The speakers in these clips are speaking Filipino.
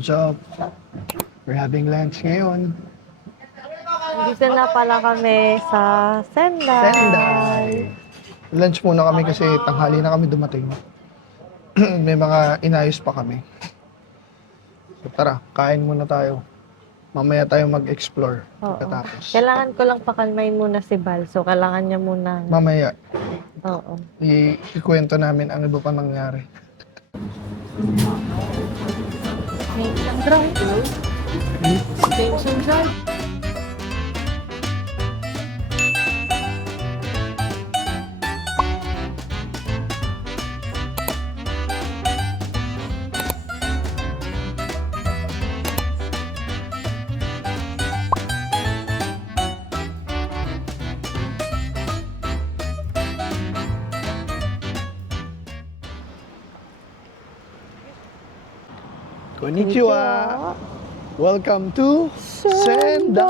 What's up? We're having lunch ngayon. Dito na pala kami sa Senday. Senday! Lunch muna kami kasi tanghali na kami dumating. May mga inayos pa kami. So tara, kain muna tayo. Mamaya tayo mag-explore Oo. pagkatapos. Kailangan ko lang pakalmain muna si Bal. So, kailangan niya muna. Mamaya, Oo. ikwento namin ang iba pa nangyari. May isang drive. May isang drive. Konnichiwa! Welcome to Senday!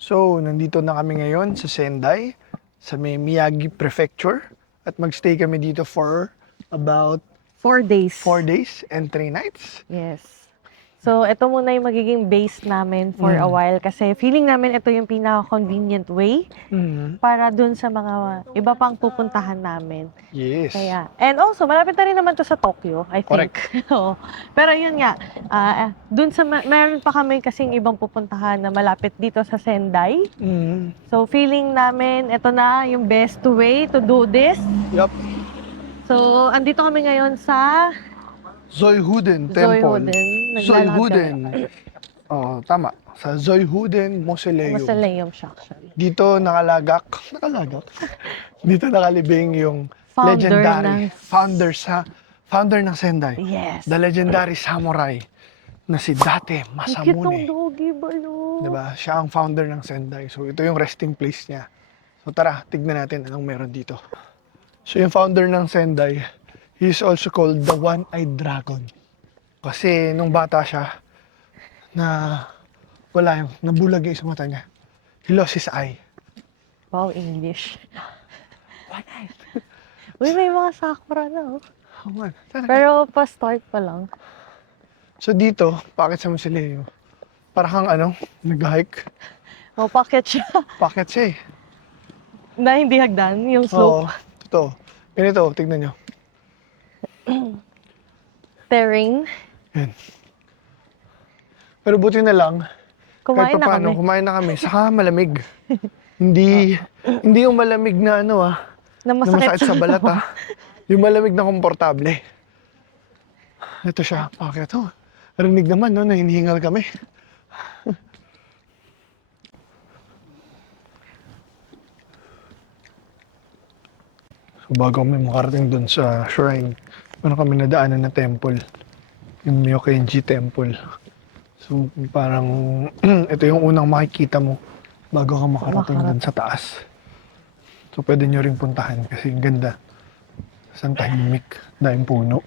So, nandito na kami ngayon sa Sendai, sa may Miyagi Prefecture. At magstay kami dito for about 4 days. 4 days and 3 nights. Yes. So, ito muna yung magiging base namin for a while. Kasi feeling namin ito yung pinaka-convenient way para dun sa mga iba pang pupuntahan namin. Yes. Kaya, and also, malapit na rin naman to sa Tokyo, I think. Correct. Oo. Pero yun nga, dun sa, meron pa kami kasing ibang pupuntahan na malapit dito sa Sendai. So, feeling namin, ito na yung best way to do this. Yup. So, andito kami ngayon sa Zoyhuden Temple. Zoyhuden. Zoyhuden. Oo, tama. Sa Zoyhuden Mausoleum. Mausoleum siya actually. Dito nakalagak. Dito nakalibing yung Founder legendary ng- founder ng Sendai. Yes. The legendary samurai na si Date Ang cute ng Masamune. doggy, balo. Diba? Siya ang founder ng Sendai. So ito yung resting place niya. So tara, tignan natin anong meron dito. So yung founder ng Sendai, he is also called the One-Eyed Dragon. Kasi nung bata siya, wala yung, nabulag yung isang mata niya. He lost his eye. Wow, English. Uy, may mga sakura na, oh. Oh man, talaga. Pero pa-start pa lang. So dito, pakit sa Mausoleo. Para kang nag-hike. Oh, pocket siya. Pakit siya eh. Na hindi hagdan, yung Oo, slope. totoo. Ganito, tignan nyo. Terrain. Yan. Pero buti na lang, Kumain kahit na papaano, kami. kumain na kami. Saka malamig. Hindi yung malamig na Na na masakit masakit sa balat Yung malamig na komportable. Ito siya, bakit rinig naman na hinihingal kami. So bago kami makarating dun sa shrine, kami nadaanan na temple. Yung Myokenji Temple. So parang ito yung unang makikita mo bago ka makarating dun sa taas. So pwede nyo ring puntahan kasi ang ganda. Isang tahimik, dahil puno.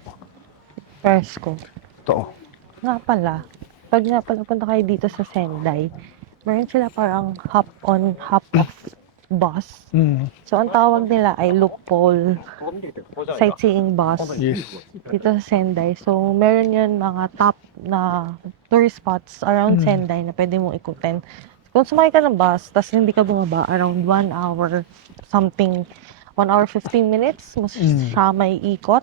Fresco. Ito. Nga pala, pag nga pala punta kayo dito sa Sendai, meron sila parang hop-on, hop-off bus. So, ang tawag nila ay loophole sightseeing bus Yes. dito sa Sendai. So, meron yun mga top na tourist spots around Sendai na pwede mong ikutin. Kung sumakay ka ng bus, tapos hindi ka bumaba, around 1 hour something, 1 hour 15 minutes, mas siya may ikot.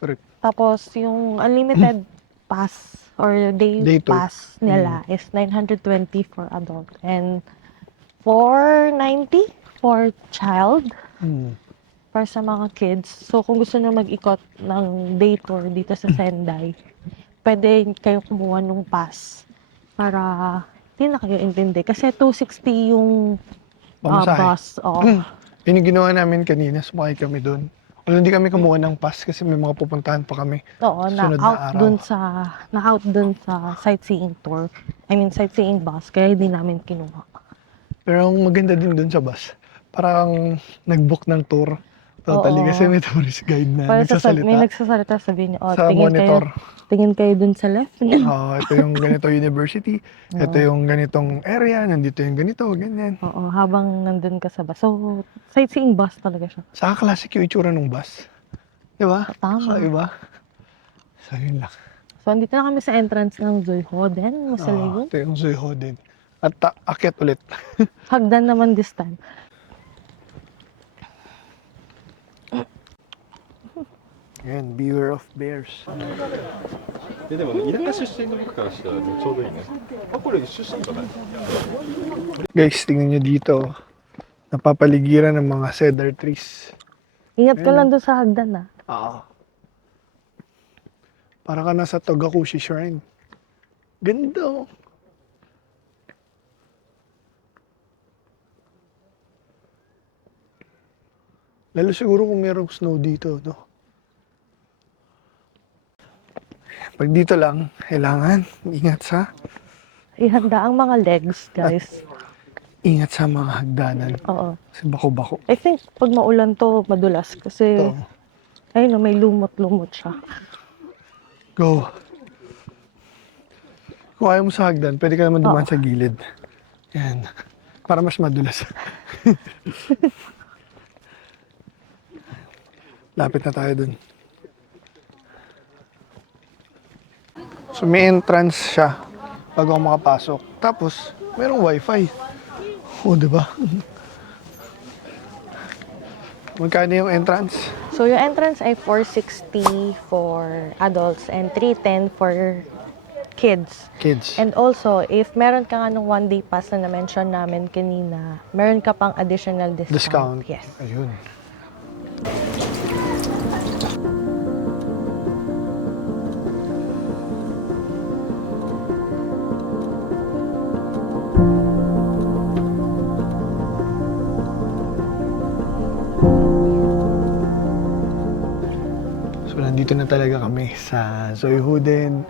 Correct. Tapos, yung unlimited pass or day Day tour. pass nila is 920 for adult and 490 for child para sa mga kids. So, kung gusto nyo mag-ikot ng day tour dito sa Sendai, pwede kayo kumuha ng pass para hindi na kayo intindi. Kasi 260 yung Pamasahe. bus. Oo. Yun yung ginawa namin kanina, sumakay kami doon. Although hindi kami kumuha ng pass kasi may mga pupuntahan pa kami. Oo, Sunod na na-out araw. dun sa sightseeing tour. I mean, sightseeing bus. Kaya hindi namin kinuha. Pero ang maganda din doon sa bus, parang nag-book ng tour. Totally, Oo. kasi may tourist guide na May nagsasalita nagsasalita, sabihin niya, sa monitor. tingin kayo dun sa left. Ito yung ganito university, ito yung ganitong area, nandito yung ganito, ganyan. Oo, habang nandun ka sa bus. So, sightseeing bus talaga siya. Saka classic yung itsura ng bus. Di ba? Tama. Kakaiba. So, yun lang. So, andito na kami sa entrance ng Zoyhoden, Mausoleum. Ito yung Zoyhoden. At akyat ulit. Hagdan naman this time. Ayan, beware of bears. でも田舎出身の僕からしたらちょうどいいね。あ、これ出身じゃない？ Guys, tingnan nyo dito. Napapaligiran ng mga cedar trees. Ingat ka Ayun. lang doon sa hagdan, ah. Oo. Para ka nasa Togakushi Shrine. Ganda oh. Lalo siguro kung merong snow dito, no? Pag dito lang, kailangan ingat sa Ihanda ang mga legs, guys. mga hagdanan. Oo. Kasi bako-bako. I think pag maulan to, madulas. Kasi, Ito. ayun, may lumot-lumot siya. Go. Kung ayaw mo sa hagdan, pwede ka naman dumaan Oo. sa gilid. Yan. Para mas madulas. Lapit na tayo dun. So may entrance siya bago ako makapasok. Tapos, merong wifi. O, diba? Magkano yung entrance? So, yung entrance ay 460 for adults and 310 for kids. Kids. And also, if meron ka nga nung one-day pass na na-mention namin kanina, meron ka pang additional discount. Discount. Yes. Ayun. So, nandito na talaga kami sa Zoyhoden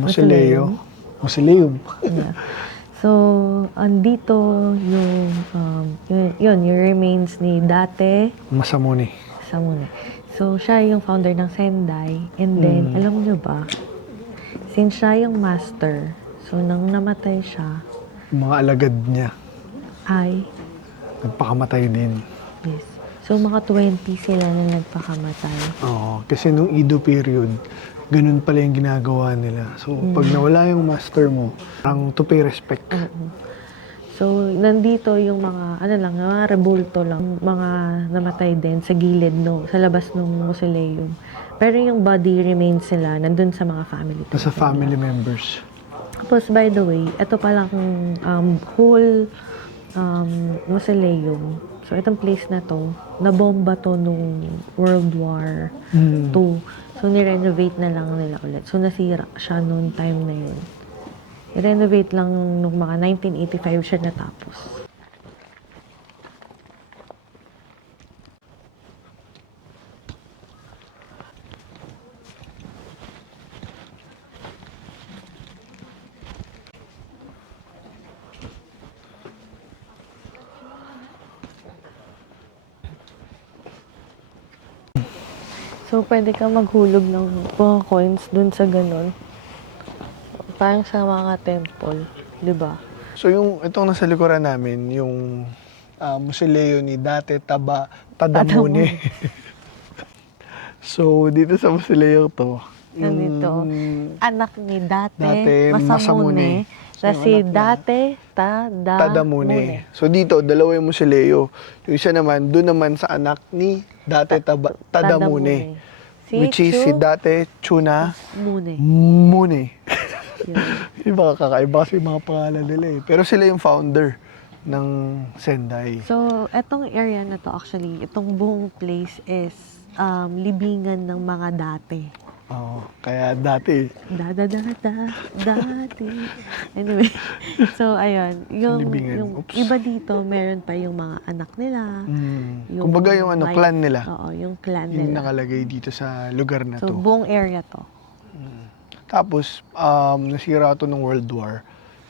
Mausoleum. Mausoleum. Yeah. So, andito yung remains ni Date Masamune. Samune. So, siya yung founder ng Sendai. And then, alam nyo ba, since siya yung master, so nang namatay siya, Yung mga alagad niya, ay, nagpakamatay din. yes. So, mga 20 sila na nagpakamatay. Oo, kasi nung Edo period, ganun pala yung ginagawa nila. So, pag nawala yung master mo, parang to pay respect. So, nandito yung mga, mga rebulto lang, mga namatay din sa gilid, no, sa labas ng mausoleum. Pero yung body remains sila, nandun sa mga family. Nasa family members. Tapos, by the way, ito palang whole mausoleum. So, itong place na to, nabomba to nung World War II. So, nirenovate na lang nila ulit. So, nasira siya noong time na yun. I-renovate lang nung mga 1985 siya natapos. So, pwede kang maghulog ng mga coins dun sa ganun. Parang sa mga temple, di ba? So, yung itong nasa likuran namin, yung mausoleo ni Date Tadamune. So, dito sa mausoleo to, Nandito, anak ni Date Date Masamune, na So, si anak niya, Date Tadamune. So, dito, dalawa yung mausoleo. Yung isa naman, doon naman sa anak ni Date Tadamune. Which is si Date Chuna Mune. Mune. Yun. Iba kakaiba kasi yung mga pangalan nila eh. Pero sila yung founder ng Sendai. So, etong area na to actually, itong buong place is libingan ng mga dati. Oo, kaya dati. Dati. Anyway, so ayun, libingan. yung Oops. iba dito, meron pa yung mga anak nila. Kumbaga yung may- clan nila. Oo, yung clan Yung nila. nakalagay dito sa lugar na So, to. buong area to. Tapos, nasira to ng World War.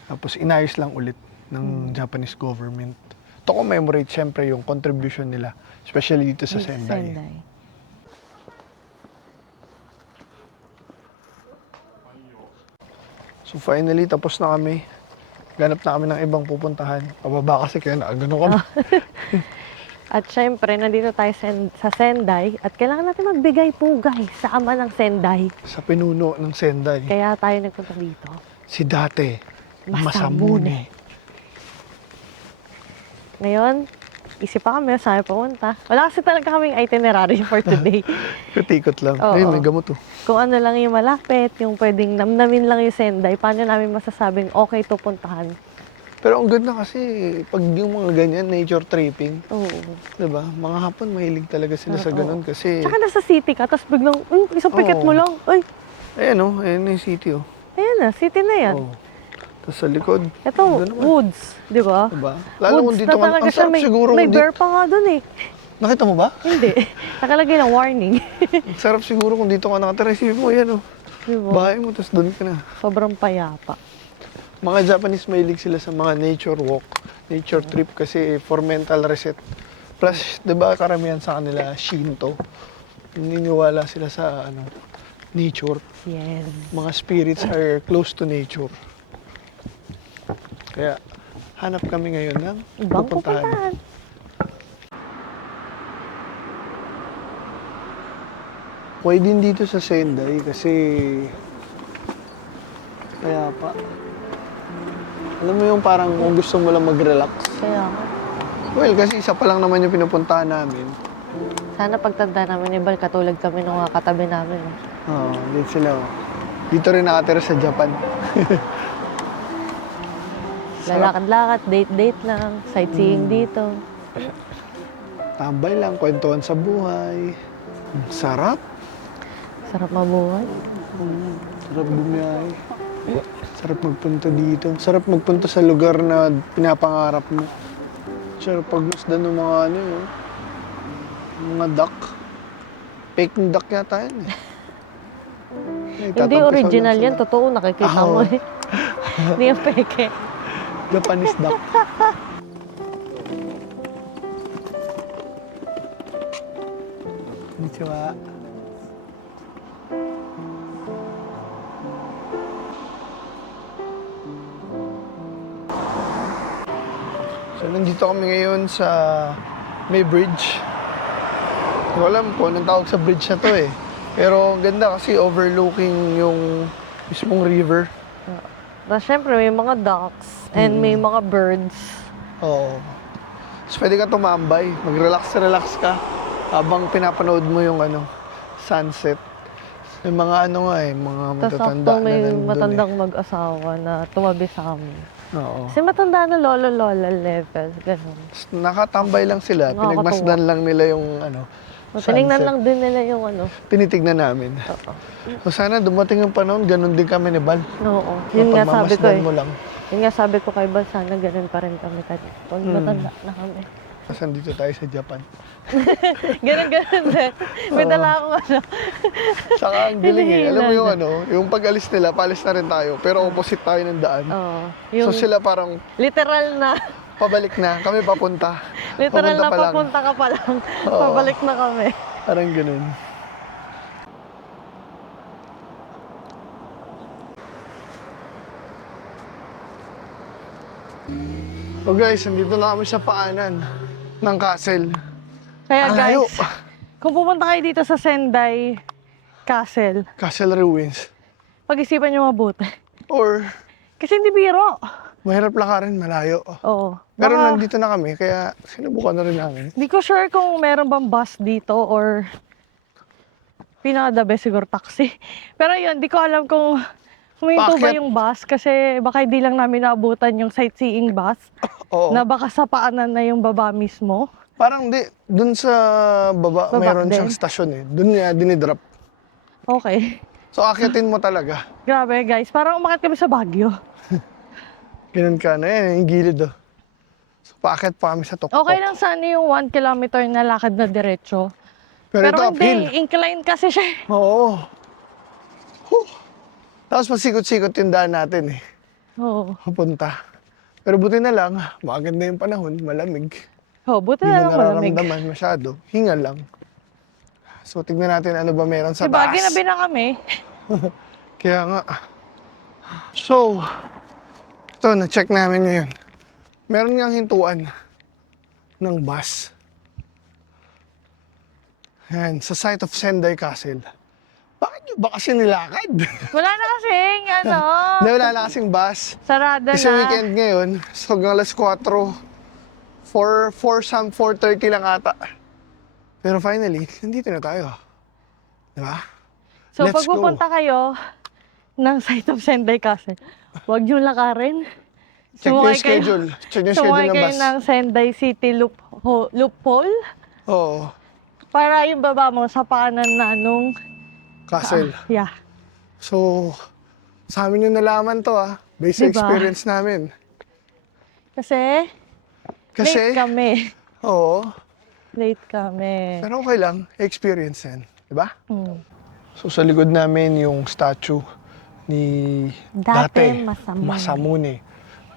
Tapos, inayos lang ulit ng Japanese government. To commemorate, syempre, yung contribution nila. Especially dito sa Sendai. So, finally, tapos na kami. Ganap na kami ng ibang pupuntahan. Pababa kasi kaya nakagano kami. At syempre, nandito tayo sa Sendai at kailangan natin magbigay pugay sa ama ng Sendai. Sa pinuno ng Sendai. Kaya tayo nagpunta dito. Si Date. Masamune. Ngayon, isip pa kami saan pumunta. Wala kasi talaga kaming itinerary for today. Katikot lang. Oo. Ayun, may gamot oh. Kung ano lang yung malapit, yung pwedeng namnamin lang yung Sendai, paano namin masasabing okay to puntahan? Pero ang ganda kasi pag yung mga ganyan, nature tripping. Oo. Diba? Mga Hapon, mahilig talaga sila sa Oo. ganun kasi... Tsaka nasa city ka, tapos biglang, isang pikit Oo. mo lang. Ay, Ayan oh, ayan na yung city oh. ayan na, city na yan. Oh. Tapos sa likod. Ito, Ganda naman. woods, di ba? Diba? Lalo kung Woods dito na ka, talaga ang siya, sarap may, siguro may kung dito. bear pa nga dun eh. Nakita mo ba? Hindi. Nakalagay ng warning. Ang sarap siguro kung dito ka nakatira. Isipin mo yan oh. Di ba? Bahay mo, tapos doon ka na. Sobrang payapa. Mga Japanese mahilig sila sa mga nature walk, nature trip kasi for mental reset. Plus, 'di ba karamihan sa kanila Shinto. Naniniwala sila sa nature. Yes. Mga spirits are close to nature. Kaya hanap kami ngayon ng Ibang pupuntahan. pupuntahan. Pwede din dito sa Sendai kasi kaya pa. Alam mo yung parang kung gusto mo lang mag-relax. Kaya nga. Well, kasi isa pa lang naman yung pinupuntahan namin. Sana pagtanda namin ni Bal, katulad kami nung mga katabi namin. Oo, dito sila. Oh. Dito rin nakatira sa Japan. Lalakad-lakad, date-date lang, sightseeing dito. Tambay lang, kwentuhan sa buhay. Ang sarap. Sarap mabuhay. Sarap bumiyahe. Sarap magpunta dito. Sarap magpunta sa lugar na pinapangarap mo. Sarap pagmasdan ng mga mga duck. Fake duck yata yan eh. Hindi original yan, totoo, nakikita mo Oo. eh. Hindi yan peke. Japanese duck. Konnichiwa. So, nandito kami ngayon sa may bridge. Hindi ko alam kung anong tawag sa bridge na to eh. Pero ang ganda kasi overlooking yung mismong river. Tapos syempre may mga ducks and may mga birds. Oo. So, pwede ka tumambay, mag-relax ka habang pinapanood mo yung sunset. May mga mga Tapos matatanda sakto na may nandun matandang mag-asawa na tumabi sa amin. Oo. Kasi matanda na lolo-lola level, ganun. Tapos nakatambay lang sila, Nakakatuwa. pinagmasdan lang nila yung Tinignan sunset. lang din nila yung Tinitignan namin. Oo. So sana dumating yung panahon, ganun din kami ni Bal. Oo. Yun nga sabi ko Pagmamasdan eh. mo lang. Yun nga sabi ko kay Bal, sana ganun pa rin kami pag matanda na kami. Tapos nandito tayo sa Japan. Ganun din. May dala akong Saka ang galing eh. Alam mo yung Hinihilan. yung pag-alis nila, palis na rin tayo. Pero opposite tayo ng daan. Oo. Yung So sila parang literal na, pabalik na, kami papunta. literal na pa lang. papunta ka pa lang. Oo. Pabalik na kami. Parang ganun. So guys, nandito na kami sa paanan ng castle. Kaya Ang layo. guys, kung pupunta kayo dito sa Sendai Castle, Castle Ruins. pag-isipan nyo mabuti. Or, Kasi hindi biro. mahirap lakarin, malayo. Oo. Pero Baka- nandito na kami, kaya sinubukan na rin namin. Hindi ko sure kung meron bang bus dito or pinaka-the best siguro taxi. Pero yun, di ko alam kung huminto ba Bakit? yung bus kasi baka hindi lang namin naabutan yung sightseeing bus Oo. na baka sa paanan na yung baba mismo. Parang di, dun sa baba, Baba mayroon din. siyang stasyon eh. Dun niya dinidrop. Okay. So akitin mo talaga. Grabe guys, parang umakit kami sa Baguio. Ganun ka na yan, yung gilid oh. So paakit pa kami sa tuktok. Okay lang sana yung 1 kilometer na lakad na diretso. Pero ito Pero uphill. hindi, incline kasi siya. Oo. Huh. Tapos pasikot-sikot yung daan natin eh. Oo. Papunta. Pero buti na lang, maganda yung panahon, malamig. Oh, buti Hindi na mo lang malamig. nararamdaman masyado. Hinga lang. So tignan natin ano ba meron sa Diba, taas. ginabi na kami. Kaya nga. So, ito, na-check namin ngayon. Meron ngang hintuan ng bus. Yan, sa site of Sendai Castle. Bakit nyo ba kasi nilakad? Wala na kasing, ano, Hindi, wala na kasing bus. sarado Kasi na. weekend ngayon, so hanggang alas 4, 4:30 lang ata. Pero finally, nandito na tayo. Diba? So, Let's pag pupunta kayo ng site of Sendai Castle, huwag nyo lakarin. Check yung Sumakay kayo- schedule. Check yung schedule Sumakay ng kayo bus. ng Sendai City Loophole Oo, para yung baba mo sa paanan na nung... Castle. Yeah. So, sa amin yung nalaman to based sa Diba? experience namin. Kasi, late kami. Oo, Late kami. pero okay lang, experience yan. Diba? Hmm. So, sa likod namin yung statue ni Date Masamune. Masamune.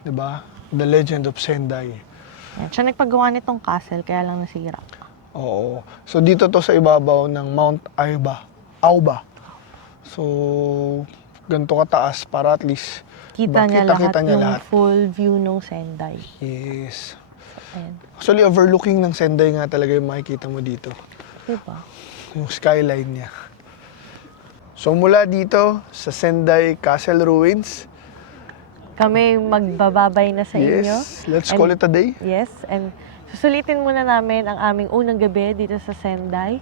Diba? The Legend of Sendai. Yan. Siya nagpagawa nitong castle, kaya lang nasira. Oo. So, dito to sa ibabaw ng Mount Auba. So, ganito kataas para at least Kita niya lahat kita niya yung lahat. full view ng Sendai. Yes. Ayan. Actually, overlooking ng Sendai nga talaga yung makikita mo dito. Diba? Yung skyline niya. So, mula dito sa Sendai Castle Ruins, Kami magbababay na sa inyo. yes, let's call it a day. Yes, and susulitin muna namin ang aming unang gabi dito sa Sendai.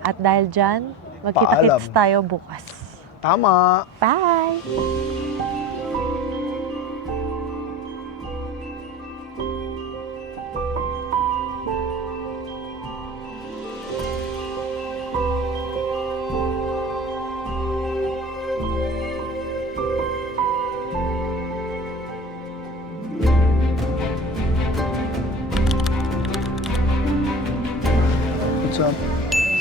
At dahil dyan, magkita-kits Paalam. tayo bukas. Tama! Bye! What's up?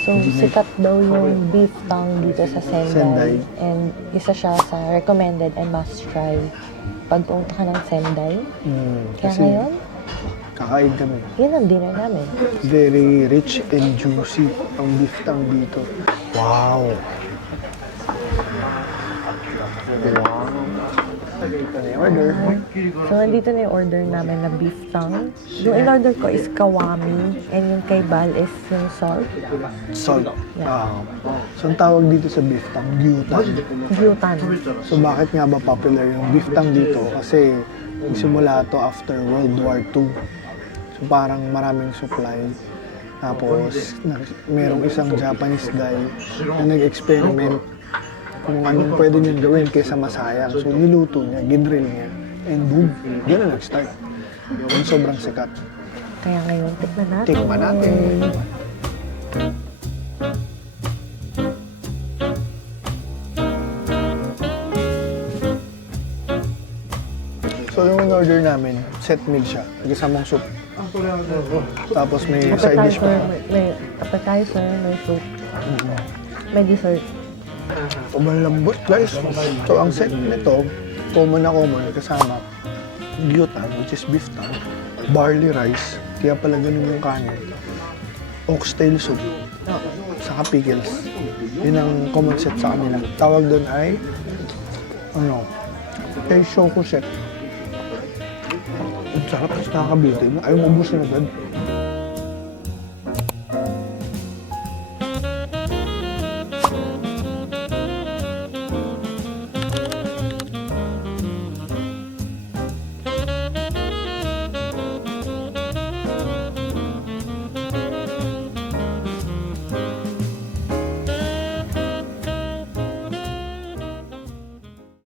So, sikat daw yung beef tongue dito sa Sendai. Sendai. And isa siya sa recommended and must try pag pumunta ka ng Sendai. Kaya Kasi ngayon, kakain kami. yun ang dinner namin. Very rich and juicy ang beef tongue dito. Wow! Wow! Ito na yung order. So, nandito na yung order namin na beef tongue. Yung in-order ko is kawami and yung kay Bal is yung salt. Salt. So, ang tawag dito sa beef tongue, gyutan. Gyutan. So, bakit nga ba popular yung beef tongue dito? Kasi, nagsimula to after World War II. So, parang maraming supply. Tapos, merong isang Japanese guy na nag-experiment kung anong pwede niyang gawin kaysa masayang. So, niluto niya, gidrill niya, and boom, yun na nag-start. Yung sobrang sikat. Kaya ngayon, tikman natin. Tikman natin. So, yung in-order namin, set meal siya. Kasamang soup. Tapos may side dish pa. May appetizer, may soup, may dessert. Sobrang lambot, guys. So, ang set nito, common kasama gyutan, which is beef tongue, barley rice, kaya pala ganun yung kanin, oxtail soup, saka pickles. Yun ang common set sa kanila. Tawag doon ay, shoku set. Ang sarap, tapos nakaka-beauty. Ayaw mabusin agad.